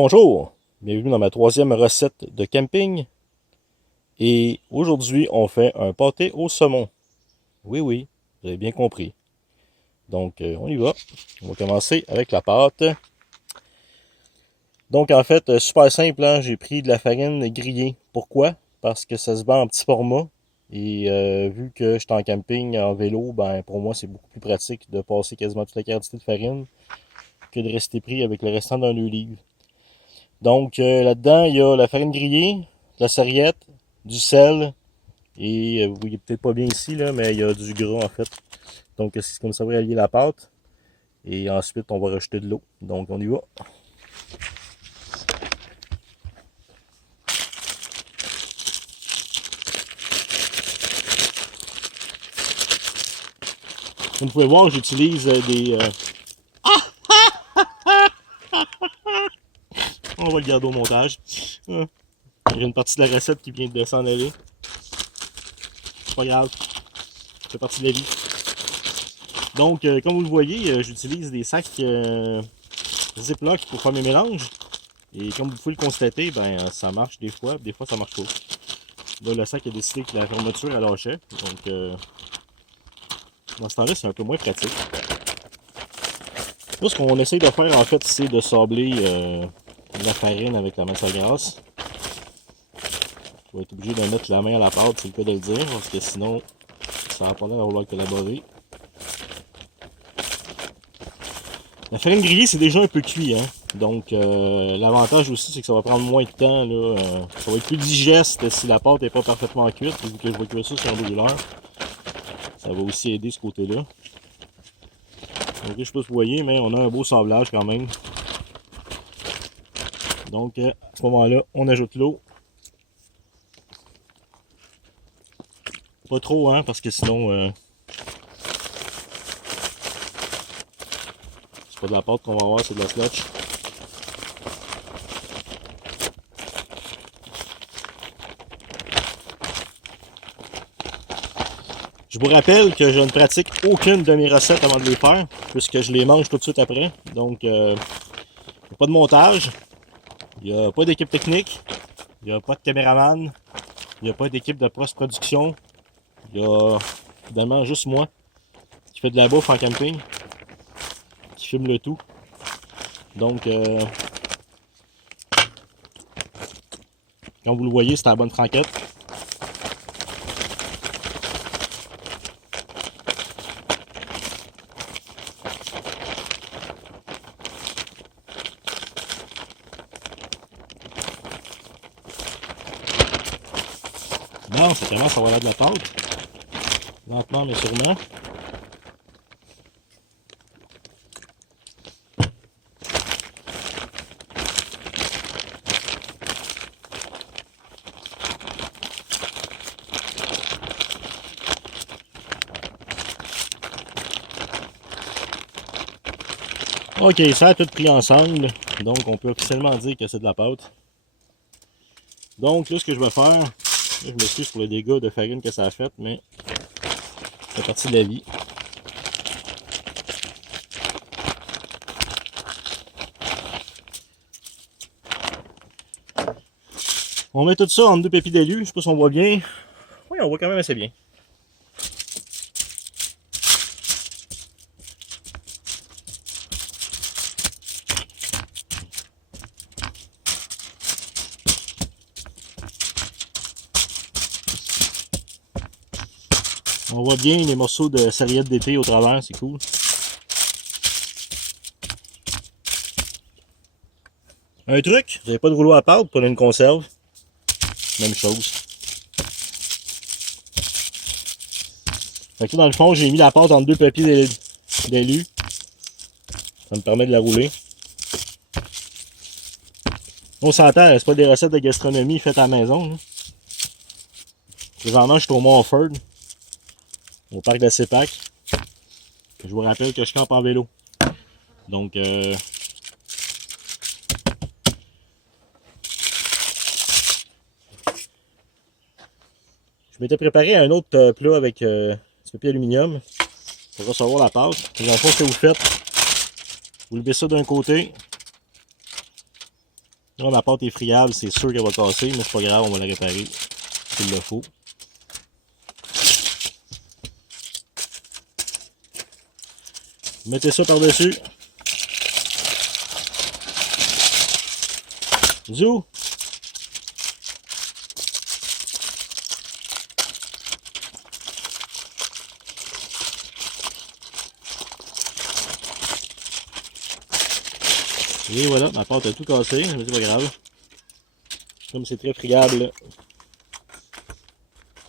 Bonjour, bienvenue dans ma troisième recette de camping. Et aujourd'hui, on fait un pâté au saumon. Oui, oui, vous avez bien compris. Donc, on y va. On va commencer avec la pâte. Donc, en fait, super simple, hein, j'ai pris de la farine grillée. Pourquoi? Parce que ça se vend en petit format. Et vu que je suis en camping en vélo, ben pour moi, c'est beaucoup plus pratique de passer quasiment toute la quantité de farine que de rester pris avec le restant d'un 2 livres. Donc là-dedans, il y a la farine grillée, de la sarriette, du sel, et vous voyez peut-être pas bien ici, là, mais il y a du gras en fait. Donc c'est comme ça va allier la pâte. Et ensuite, on va rajouter de l'eau. Donc on y va. Comme vous pouvez voir, j'utilise On va le garder au montage. J'ai une partie de la recette qui vient de s'en aller. C'est pas grave. Ça fait partie de la vie. Donc, comme vous le voyez, j'utilise des sacs Ziploc pour faire mes mélanges. Et comme vous pouvez le constater, ben ça marche des fois ça marche pas. Là, le sac a décidé que la fermeture elle lâchait. Donc, dans ce temps-là, c'est un peu moins pratique. Là, ce qu'on essaye de faire, en fait, c'est de sabler la farine avec la masse à grasse. Je vais être obligé de mettre la main à la pâte, c'est le cas de le dire, parce que sinon, ça va pas l'air d'avoir collaboré. La farine grillée, c'est déjà un peu cuit, hein. Donc, l'avantage aussi, c'est que ça va prendre moins de temps, là. Ça va être plus digeste si la pâte n'est pas parfaitement cuite, vu que je vais cuire ça sur un brûleur. Ça va aussi aider ce côté-là. Donc, je sais pas si vous voyez, mais on a un beau sablage quand même. Donc, à ce moment-là, on ajoute l'eau. Pas trop, hein, parce que sinon, c'est pas de la pâte qu'on va avoir, c'est de la slotch. Je vous rappelle que je ne pratique aucune de mes recettes avant de les faire, puisque je les mange tout de suite après. Donc, il n'y a pas de montage, il n'y a pas d'équipe technique, il n'y a pas de caméraman, il n'y a pas d'équipe de post-production. Il y a évidemment juste moi qui fait de la bouffe en camping, qui filme le tout. Donc, comme vous le voyez, c'est la bonne franquette. Bon, ça commence à avoir de la pâte. Lentement mais sûrement. Ok, ça a tout pris ensemble. Donc, on peut officiellement dire que c'est de la pâte. Donc, là, ce que je vais faire, je m'excuse pour le dégât de farine que ça a fait, mais ça fait partie de la vie. On met tout ça en deux pépis d'élu. Je sais pas si on voit bien. Oui, on voit quand même assez bien. On voit bien les morceaux de serviettes d'été au travers, c'est cool. Un truc, vous n'avez pas de rouleau à pâte, prenez une conserve. Même chose. Fait que là, dans le fond, j'ai mis la pâte entre deux papiers d'élu. Ça me permet de la rouler. On s'entend, c'est pas des recettes de gastronomie faites à la maison. Hein. Présentement, je suis au Montford, au parc de la CEPAC. Je vous rappelle que je campe en vélo. Donc, je m'étais préparé un autre plat avec du papier aluminium pour recevoir la pâte. Puis, dans le fond, ce que vous faites, vous levez ça d'un côté. Là, ma pâte est friable, c'est sûr qu'elle va casser, mais c'est pas grave, on va la réparer s'il le faut. Mettez ça par-dessus. Zou! Et voilà, ma pâte a tout cassé, mais c'est pas grave. Comme c'est très friable,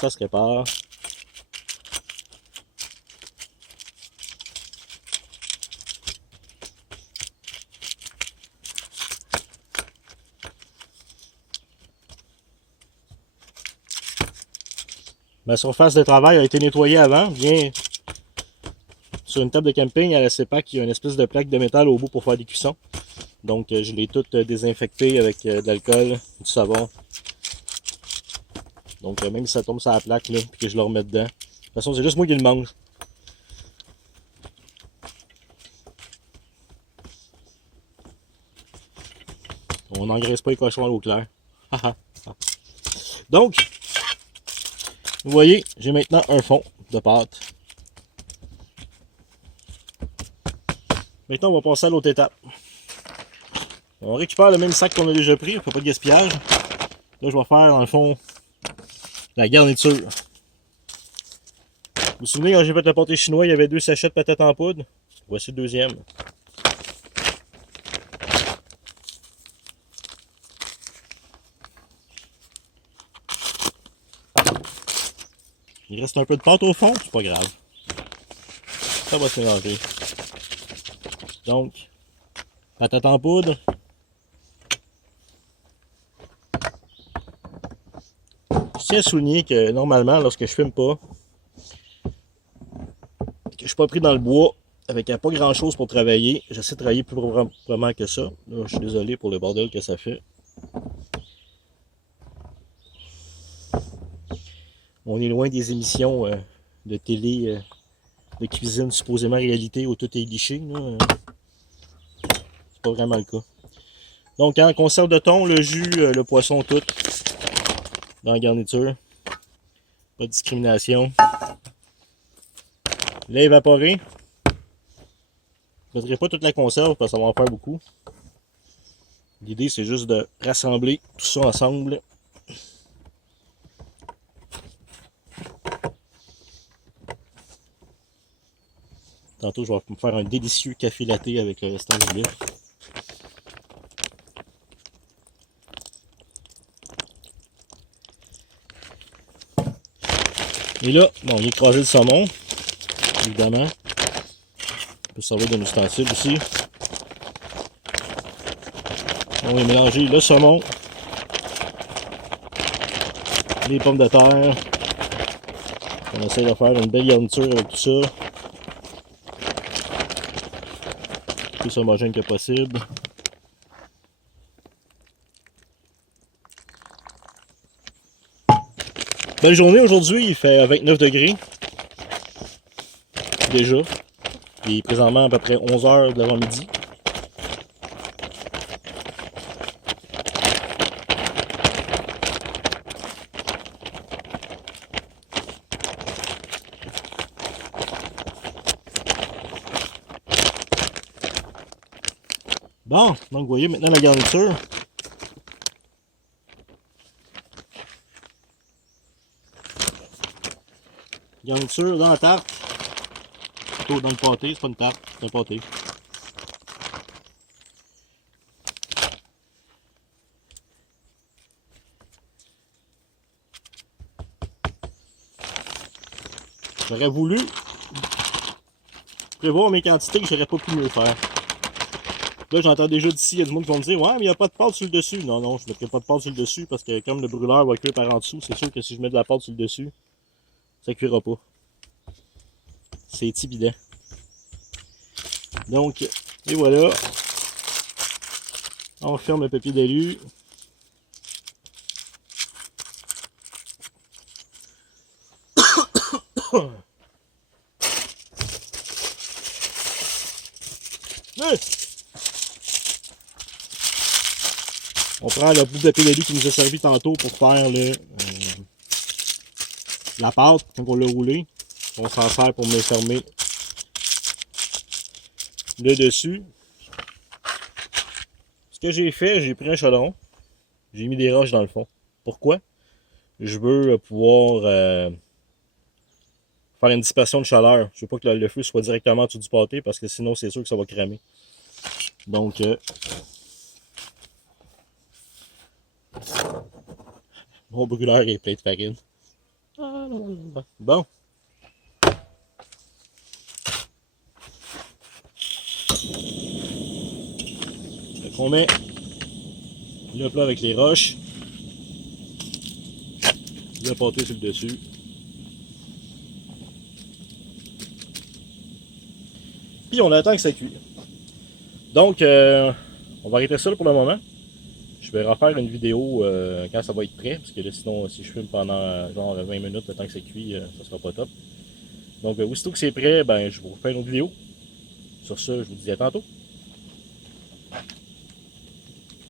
ça se répare. Ma surface de travail a été nettoyée avant, bien sur une table de camping à la CEPAC, il y a une espèce de plaque de métal au bout pour faire des cuissons. Donc je l'ai toute désinfectée avec de l'alcool, du savon. Donc même si ça tombe sur la plaque, là, puis que je le remets dedans. De toute façon, c'est juste moi qui le mange. On n'engraisse pas les cochons à l'eau claire. Donc, vous voyez, j'ai maintenant un fond de pâte. Maintenant, on va passer à l'autre étape. On récupère le même sac qu'on a déjà pris, on ne fait pas de gaspillage. Là, je vais faire, dans le fond, la garniture. Vous vous souvenez, quand j'ai fait le pâté chinois, il y avait 2 sachets de patates en poudre. Voici le deuxième. Il reste un peu de pâte au fond, c'est pas grave. Ça va se mélanger. Donc, patates en poudre. Je tiens à souligner que normalement, lorsque je filme pas, que je suis pas pris dans le bois, avec pas grand chose pour travailler, j'essaie de travailler plus proprement que ça. Là, je suis désolé pour le bordel que ça fait. On est loin des émissions de télé, de cuisine supposément réalité où tout est liché. C'est pas vraiment le cas. Donc, en conserve de thon, le jus, le poisson, tout dans la garniture. Pas de discrimination. Lait évaporé. Je ne mettrai pas toute la conserve parce que ça va en faire beaucoup. L'idée, c'est juste de rassembler tout ça ensemble. Tantôt, je vais me faire un délicieux café latte avec le restant du lait. Et là, bon, il est écrasé le saumon, évidemment. On peut servir d'un ustensile aussi. On va mélanger le saumon, les pommes de terre. On essaie de faire une belle garniture avec tout ça. Le plus homogène que possible. Belle journée aujourd'hui, il fait 29 degrés. Déjà. Il est présentement à peu près 11 h de l'avant-midi. Bon, donc vous voyez maintenant la garniture. Garniture dans la tarte. Plutôt dans le pâté, c'est pas une tarte, c'est un pâté. J'aurais voulu prévoir mes quantités que j'aurais pas pu mieux faire. Là, j'entends déjà d'ici, il y a du monde qui vont me dire ouais, mais il n'y a pas de pâte sur le dessus. Non, non, je ne mettrai pas de pâte sur le dessus parce que comme le brûleur va cuire par en dessous, c'est sûr que si je mets de la pâte sur le dessus, ça ne cuira pas. C'est évident. Donc, et voilà. On ferme le papier d'alu. On prend le bout de pédali qui nous a servi tantôt pour faire la pâte quand on l'a roulé. On s'en sert pour me fermer le dessus. Ce que j'ai fait, j'ai pris un chaudron. J'ai mis des roches dans le fond. Pourquoi? Je veux pouvoir faire une dissipation de chaleur. Je veux pas que le feu soit directement en dessous du pâté parce que sinon c'est sûr que ça va cramer. Donc mon brûleur est plein de farine. Bon. Donc on met le plat avec les roches. Le pâté sur le dessus. Puis on attend que ça cuise. Donc on va arrêter ça là pour le moment. Je vais refaire une vidéo quand ça va être prêt, parce que là, sinon, si je filme pendant genre 20 minutes, le temps que ça cuit, ça sera pas top. Donc, aussitôt que c'est prêt, ben, je vous refais une autre vidéo. Sur ce, je vous dis à tantôt.